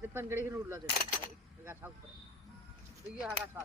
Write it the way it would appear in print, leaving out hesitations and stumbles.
ते पनगडी घेऊन उडलं ते गाठा ऊपर. तो ये हा गाठा.